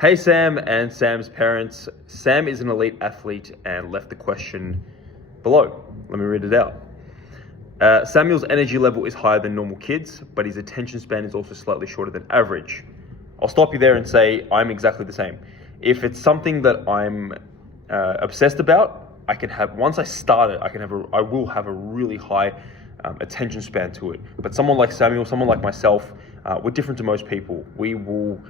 Hey Sam and Sam's parents. Sam is an elite athlete and left the question below. Let me read it out. Samuel's energy level is higher than normal kids, but his attention span is also slightly shorter than average. I'll stop you there and say I'm exactly the same. If it's something that I'm obsessed about, I can have, once I start it, I will have a really high attention span to it. But someone like Samuel, someone like myself, we're different to most people. We will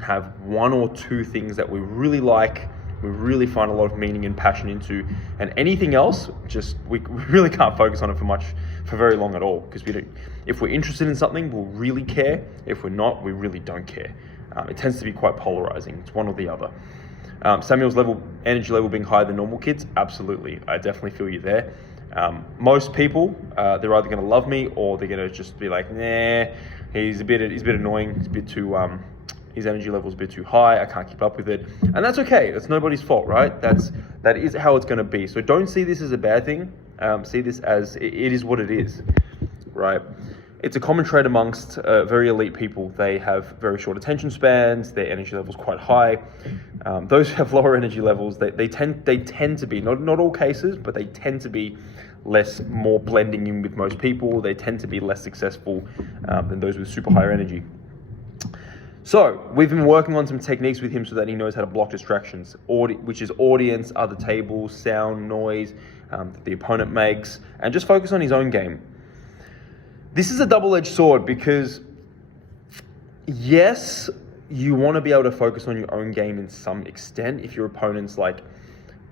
have one or two things that we really like, we really find a lot of meaning and passion into, and anything else, just we really can't focus on it for very long at all, because we don't. If we're interested in something, we'll really care. If we're not, we really don't care. It tends to be quite polarizing. It's one or the other. Samuel's energy level being higher than normal kids, absolutely. I definitely feel you there. Most people, they're either going to love me or they're going to just be like, nah, he's a bit annoying. He's a bit too. His energy level is a bit too high. I can't keep up with it, and that's okay. That's nobody's fault, right? That is how it's going to be. So don't see this as a bad thing. See this as it is what it is, right? It's a common trait amongst very elite people. They have very short attention spans. Their energy level is quite high. Those who have lower energy levels, they tend to be, not all cases, but they tend to be more blending in with most people. They tend to be less successful than those with super higher energy. So we've been working on some techniques with him so that he knows how to block distractions, which is audience, other tables, sound, noise that the opponent makes, and just focus on his own game. This is a double-edged sword because, yes, you want to be able to focus on your own game in some extent if your opponent's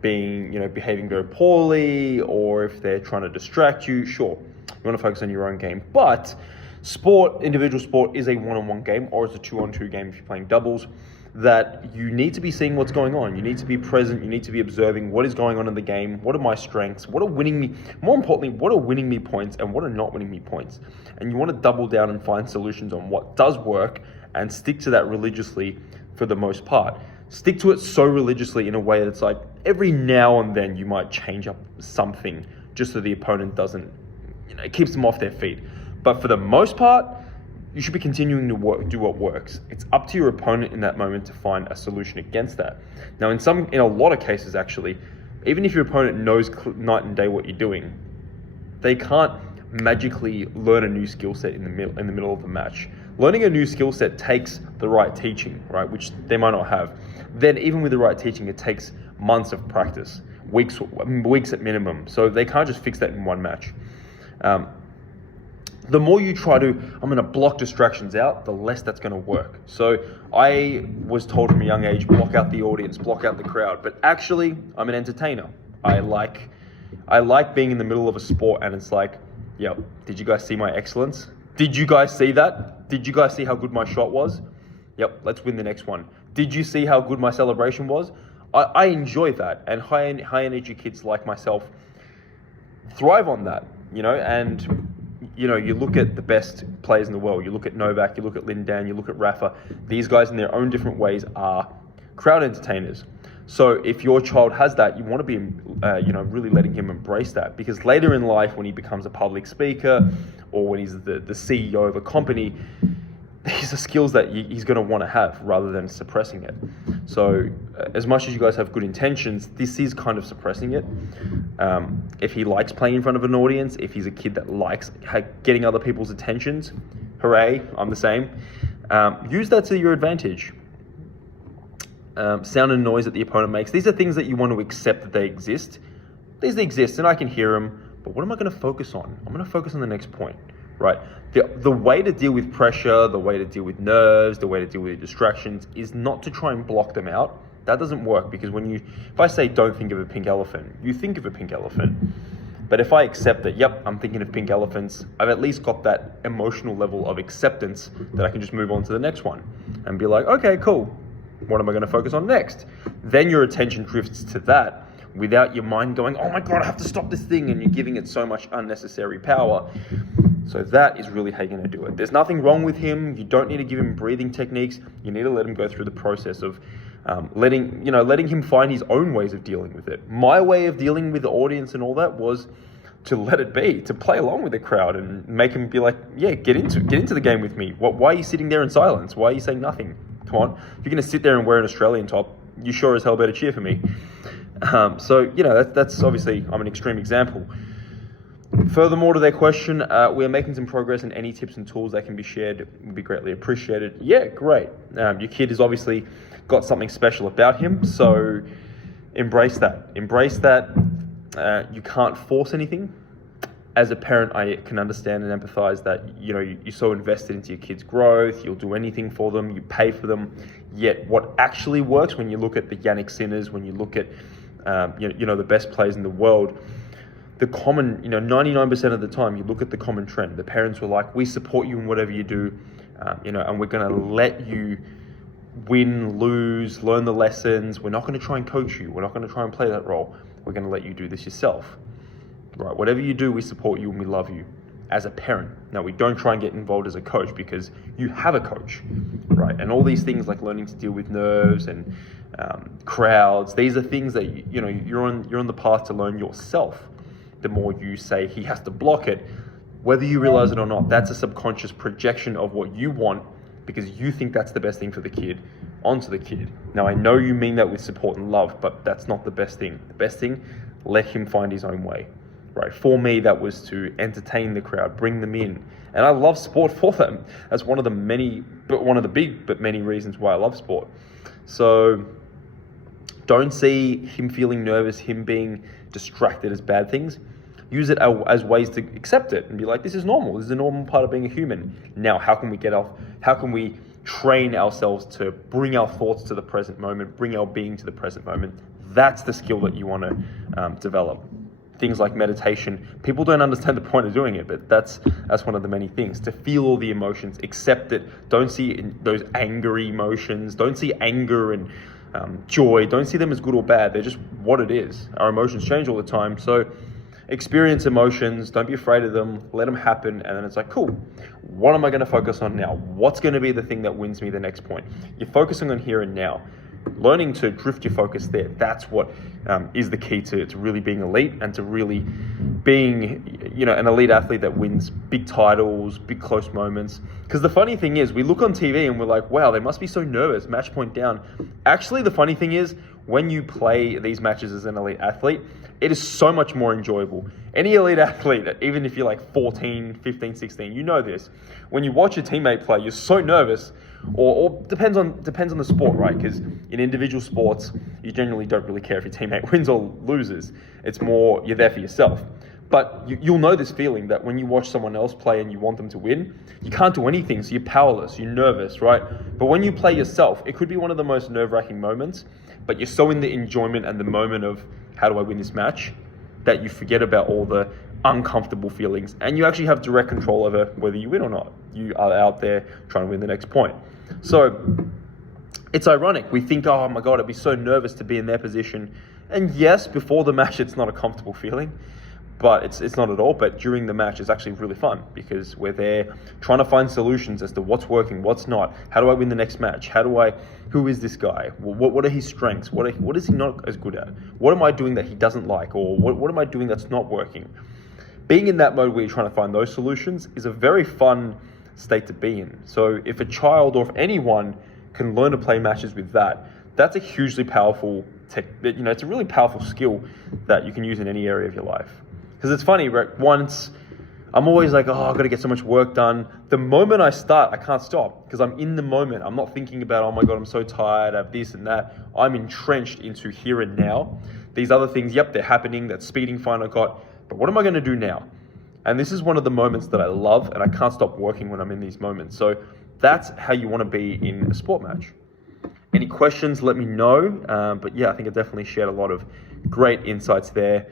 behaving very poorly, or if they're trying to distract you, sure, you want to focus on your own game. But individual sport is a one-on-one game, or it's a two-on-two game if you're playing doubles, that you need to be seeing what's going on. You need to be present. You need to be observing what is going on in the game. What are my strengths? More importantly, what are winning me points and what are not winning me points? And you want to double down and find solutions on what does work and stick to that religiously for the most part. Stick to it so religiously in a way that's like every now and then you might change up something just so the opponent doesn't, it keeps them off their feet. But for the most part, you should be continuing to do what works. It's up to your opponent in that moment to find a solution against that. Now, in a lot of cases, actually, even if your opponent knows night and day what you're doing, they can't magically learn a new skill set in the middle of the match. Learning a new skill set takes the right teaching, right, which they might not have. Then, even with the right teaching, it takes months of practice, weeks at minimum. So they can't just fix that in one match. The more you try to, I'm going to block distractions out, the less that's going to work. So I was told from a young age, block out the audience, block out the crowd. But actually, I'm an entertainer. I like being in the middle of a sport and it's like, yep, did you guys see my excellence? Did you guys see that? Did you guys see how good my shot was? Yep, let's win the next one. Did you see how good my celebration was? I enjoy that. And high energy kids like myself thrive on that, and you look at the best players in the world. You look at Novak, you look at Lin Dan, you look at Rafa. These guys in their own different ways are crowd entertainers. So if your child has that, you want to be, really letting him embrace that. Because later in life, when he becomes a public speaker or when he's the CEO of a company, these are skills that he's going to want to have rather than suppressing it. So as much as you guys have good intentions, this is kind of suppressing it. If he likes playing in front of an audience, if he's a kid that likes getting other people's attentions, hooray, I'm the same. Use that to your advantage. Sound and noise that the opponent makes. These are things that you want to accept that they exist. These exist and I can hear them, but what am I going to focus on? I'm going to focus on the next point. Right, the way to deal with pressure, the way to deal with nerves, the way to deal with distractions is not to try and block them out. That doesn't work because if I say don't think of a pink elephant, you think of a pink elephant. But if I accept that, yep, I'm thinking of pink elephants, I've at least got that emotional level of acceptance that I can just move on to the next one and be like, okay, cool. What am I going to focus on next? Then your attention drifts to that without your mind going, oh my God, I have to stop this thing, and you're giving it so much unnecessary power. So that is really how you're going to do it. There's nothing wrong with him. You don't need to give him breathing techniques. You need to let him go through the process of letting him find his own ways of dealing with it. My way of dealing with the audience and all that was to let it be, to play along with the crowd and make him be like, yeah, get into the game with me. Why are you sitting there in silence? Why are you saying nothing? Come on, if you're going to sit there and wear an Australian top, you sure as hell better cheer for me. So, that's obviously, I'm an extreme example. Furthermore to their question, we are making some progress, and any tips and tools that can be shared would be greatly appreciated. Yeah, great. Your kid has obviously got something special about him, so embrace that. You can't force anything. As a parent, I can understand and empathize that, you're so invested into your kid's growth, you'll do anything for them, you pay for them. Yet what actually works, when you look at the Yannick Sinners, when you look at, the best players in the world, the common, 99% of the time, you look at the common trend. The parents were like, we support you in whatever you do, and we're going to let you win, lose, learn the lessons. We're not going to try and coach you. We're not going to try and play that role. We're going to let you do this yourself. Right? Whatever you do, we support you and we love you as a parent. Now, we don't try and get involved as a coach because you have a coach, right? And all these things like learning to deal with nerves and crowds, these are things that, you're on the path to learn yourself. The more you say he has to block it, whether you realize it or not, that's a subconscious projection of what you want because you think that's the best thing for the kid onto the kid. Now, I know you mean that with support and love, but that's not the best thing. The best thing, let him find his own way, right? For me, that was to entertain the crowd, bring them in. And I love sport for them. That's one of the many reasons why I love sport. So don't see him feeling nervous, him being distracted as bad things. Use it as ways to accept it and be like, this is normal. This is a normal part of being a human. Now, how can we train ourselves to bring our thoughts to the present moment, bring our being to the present moment? That's the skill that you want to develop. Things like meditation. People don't understand the point of doing it, but that's one of the many things. To feel all the emotions, accept it. Don't see those angry emotions. Don't see anger and joy. Don't see them as good or bad. They're just what it is. Our emotions change all the time. So experience emotions. Don't be afraid of them. Let them happen. And then it's like, cool. What am I going to focus on now? What's going to be the thing that wins me the next point? You're focusing on here and now. Learning to drift your focus there. That's what is the key to really being elite and to really being, an elite athlete that wins big titles, big close moments. Because the funny thing is, we look on TV and we're like, wow, they must be so nervous, match point down. Actually, the funny thing is, when you play these matches as an elite athlete, it is so much more enjoyable. Any elite athlete, even if you're like 14, 15, 16, you know this. When you watch a teammate play, you're so nervous, or depends on the sport, right? Because in individual sports, you generally don't really care if your teammate wins or loses. It's more, you're there for yourself. But you'll know this feeling that when you watch someone else play and you want them to win, you can't do anything, so you're powerless, you're nervous, right? But when you play yourself, it could be one of the most nerve-wracking moments, but you're so in the enjoyment and the moment of, how do I win this match, that you forget about all the uncomfortable feelings, and you actually have direct control over whether you win or not. You are out there trying to win the next point. So it's ironic. We think, oh my God, I'd be so nervous to be in their position. And yes, before the match, it's not a comfortable feeling, but it's not at all. But during the match, it's actually really fun because we're there trying to find solutions as to what's working, what's not. How do I win the next match? Who is this guy? What are his strengths? What is he not as good at? What am I doing that he doesn't like? Or what am I doing that's not working? Being in that mode where you're trying to find those solutions is a very fun state to be in. So if a child or if anyone can learn to play matches with that, that's a hugely powerful it's a really powerful skill that you can use in any area of your life. Because it's funny, right? Once I'm always like, oh, I've got to get so much work done. The moment I start, I can't stop because I'm in the moment. I'm not thinking about, oh my God, I'm so tired, I have this and that. I'm entrenched into here and now. These other things, yep, they're happening. That speeding fine I got. But what am I going to do now? And this is one of the moments that I love, and I can't stop working when I'm in these moments. So that's how you want to be in a sport match. Any questions, let me know. But yeah, I think I definitely shared a lot of great insights there.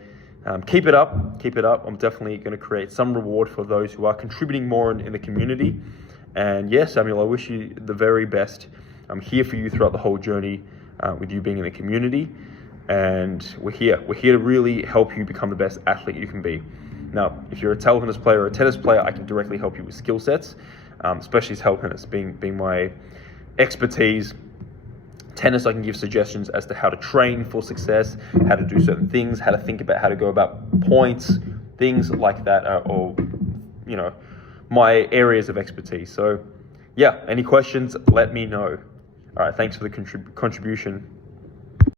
Keep it up. I'm definitely going to create some reward for those who are contributing more in the community. And yeah, Samuel, I wish you the very best. I'm here for you throughout the whole journey with you being in the community. And we're here to really help you become the best athlete you can be. Now, if you're a table tennis player or a tennis player, I can directly help you with skill sets, especially table tennis being my expertise. Tennis, I can give suggestions as to how to train for success, how to do certain things, how to think about how to go about points, things like that, or my areas of expertise. So yeah, any questions, let me know. All right, thanks for the contribution.